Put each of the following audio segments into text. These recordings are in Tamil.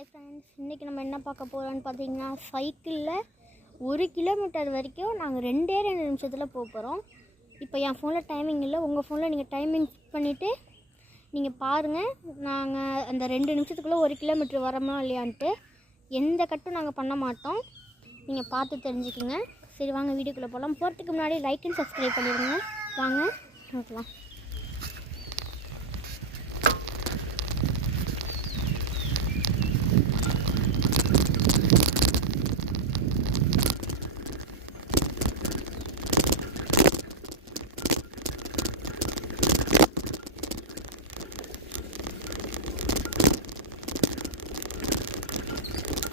ஹாய் ஃப்ரெண்ட்ஸ், இன்றைக்கி நம்ம என்ன பார்க்க போகிறோம்னு பார்த்தீங்கன்னா, சைக்கிளில் 1 கிலோமீட்டர் வரைக்கும் நாங்கள் 2 நிமிஷத்தில் போக போகிறோம். இப்போ என் ஃபோனில் டைமிங் இல்லை, உங்கள் ஃபோனில் நீங்கள் டைமிங் ஃபிக்ஸ் பண்ணிவிட்டு நீங்கள் பாருங்கள். நாங்கள் அந்த 2 நிமிஷத்துக்குள்ளே 1 கிலோமீட்டர் வரோமா இல்லையான்ட்டு எந்த கட்டும் நாங்கள் பண்ண மாட்டோம். நீங்கள் பார்த்து தெரிஞ்சுக்கிங்க. சரி வாங்க வீடியோக்குள்ளே போகலாம். போகிறதுக்கு முன்னாடி லைக் அண்ட் சப்ஸ்கிரைப் பண்ணிடுங்க. வாங்க பார்க்கலாம்.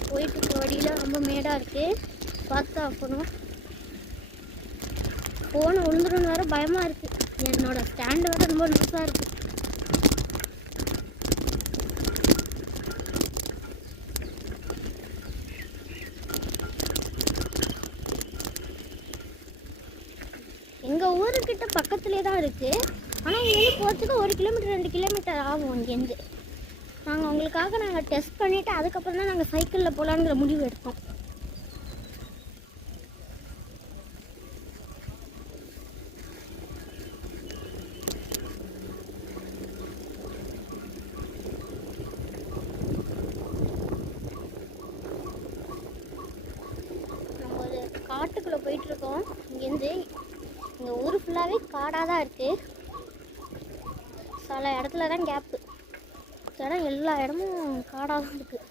போயிட்டு இருக்க வழியில் ரொம்ப மேடாக இருக்குது, பார்த்து ஆகணும். ஃபோனை விழுந்துடும் வேறு பயமாக இருக்குது. என்னோடய ஸ்டாண்டு வேறு ரொம்ப லூஸாக இருக்குது. எங்கள் ஊருக்கிட்ட பக்கத்துலேயே தான் இருக்குது. ஆனால் இங்கேருந்து போகிறதுக்கு 1 கிலோமீட்டர் 2 கிலோமீட்டர் ஆகும். இங்கேருந்து நாங்கள் டெஸ்ட் பண்ணிவிட்டு அதுக்கப்புறம் தான் நாங்கள் சைக்கிளில் போகலாங்கிற முடிவு எடுத்தோம். நம்ம ஒரு காட்டுக்குள்ளே போயிட்டுருக்கோம். இங்கேருந்து எங்கள் ஊர் ஃபுல்லாகவே காடாக தான் இருக்குது. சில இடத்துல தான் கேப்பு, இடம் எல்லா இடமும் காடாக தான் இருக்குது.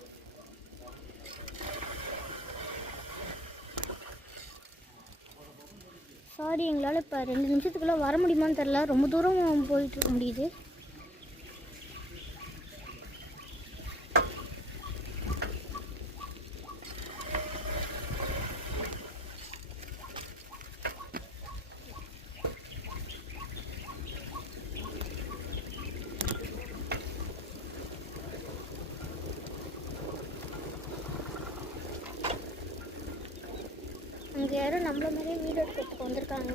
சாரி, எங்களால் இப்போ 2 நிமிஷத்துக்குள்ளே வர முடியுமான்னு தெரில. ரொம்ப தூரம் போயிட்டு இருக்க முடியுது. அங்கே யாரும் நம்மள மாதிரியே வீடியோ எடுக்கிறதுக்கு வந்திருக்காங்க.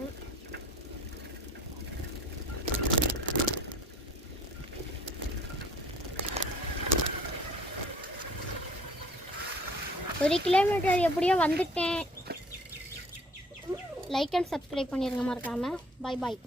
ஒரு கிலோமீட்டர் எப்படியோ வந்துட்டேன். லைக் அண்ட் சப்ஸ்கிரைப் பண்ணிடுங்க மறக்காமல். பாய் பாய்.